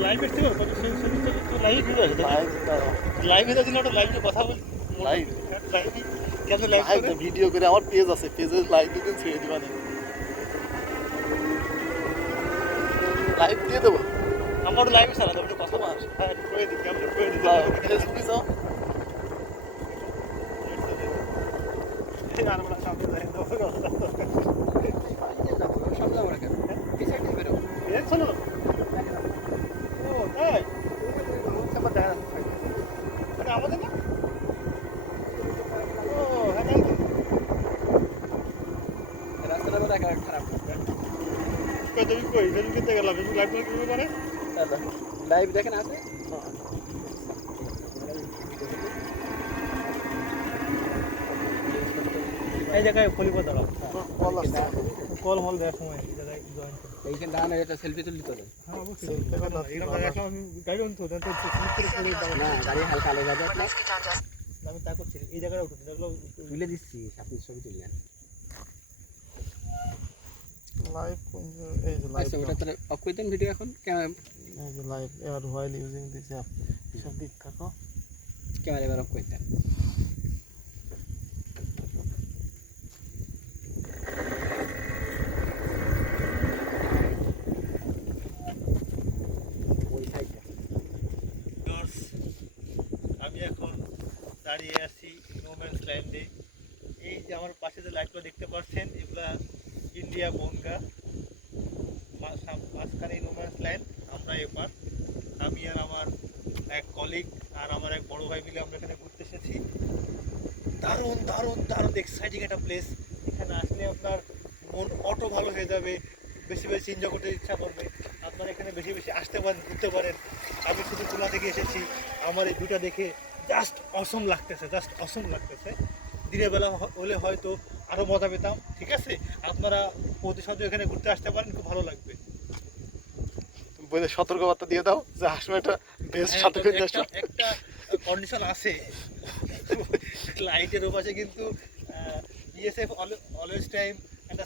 live এসছে তো live video আছে লাইভ ভিডিও দিন ওটা লাইভে কথা বলি লাইভ লাইভ কেন লাইভ লাইভ ভিডিও করে আমার পেজ আছে পেজে লাইভ দিতে ছেড়ে দিবা না লাইভ দিয়ে দেবো আমার লাইভ ছাড়া তো কথা মাস হ্যাঁ করে দিই কেমন করে দিই ফেসবুকে যাও আর আমরা সামনে যাই তো সব যাবো না কেন এই সাইডে বেরো এর শোনো ও তাই চাপা দেখা এটা আমাদের না ও হ্যাঁ তাই তো রাস্তাটা তো দেখা খারাপ কই তুমি কই ফেসবুক করতে গেলাম ফেসবুক লাইভ করে কিভাবে করে লাইভ দেখেন আছে এই জায়গায় ফলিপা দাঁড়াও কল আসছে কল মল দেওয়ার সময় এই জায়গায় জয়েন করো এইখানে দাঁড়ানো এটা সেলফি তুললি তো হ্যাঁ অবশ্যই এরকম জায়গায় আসলে আমি গাড়ি অন্ত জানতে স্লিপ করে পড়ে যাবো না গাড়ি হালকা আলো যাবে আপনার আমি তা করছি এই জায়গায় উঠুন যেগুলো তুলে দিচ্ছি আপনি ছবি তুললেন লাইভ এই যে লাইভ আচ্ছা ওটা তাহলে অফ করে দেন ভিডিও এখন এই যে live air while using this app সব দিক থাকো ক্যামেরা এবার অফ করে দেন ওই সাইডটা আমি এখন দাঁড়িয়ে আছি নোম্যান্স ল্যান্ডে এই যে আমার পাশে যে লাইটগুলো দেখতে পাচ্ছেন এগুলা ইন্ডিয়া বনগা মাঝখানে নোম্যান্স ল্যান্ড আমরা এবার আমি আর আমার এক কলিগ আর আমার এক বড় ভাই মিলে আমরা এখানে ঘুরতে এসেছি দারুণ দারুণ দারুণ এক্সাইটিং একটা প্লেস এখানে আসলে আপনার মন অটো ভালো হয়ে যাবে বেশি বেশি এনজয় করতে ইচ্ছা করবে আপনারা এখানে বেশি বেশি আসতে পারেন ঘুরতে পারেন আমি শুধু খুলনা থেকে এসেছি আমার এই দুটা দেখে জাস্ট অসম লাগতেছে দিনের বেলা হলে হয়তো আরও মজা পেতাম ঠিক আছে আপনারা প্রতি সপ্তাহে এখানে ঘুরতে আসতে পারেন খুব ভালো লাগবে বলে সতর্কবার্তা দিয়ে দাও যে আসলে একটা বেস্ট সাথে করে আসো একটা কন্ডিশন আছে লাইটের ওপাশে কিন্তু বিএসএফ অলওয়েজ টাইম একটা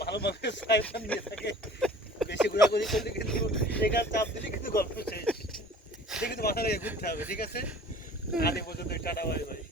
ভালোভাবে সাইকেল নিয়ে থাকে বেশি ঘোরাঘুরি করলে কিন্তু ট্রেকার চাপ দিলে কিন্তু গল্প শেষ এটা কিন্তু মাথা রেখে ঘুরতে হবে ঠিক আছে আজ পর্যন্ত টাটা বাই বাই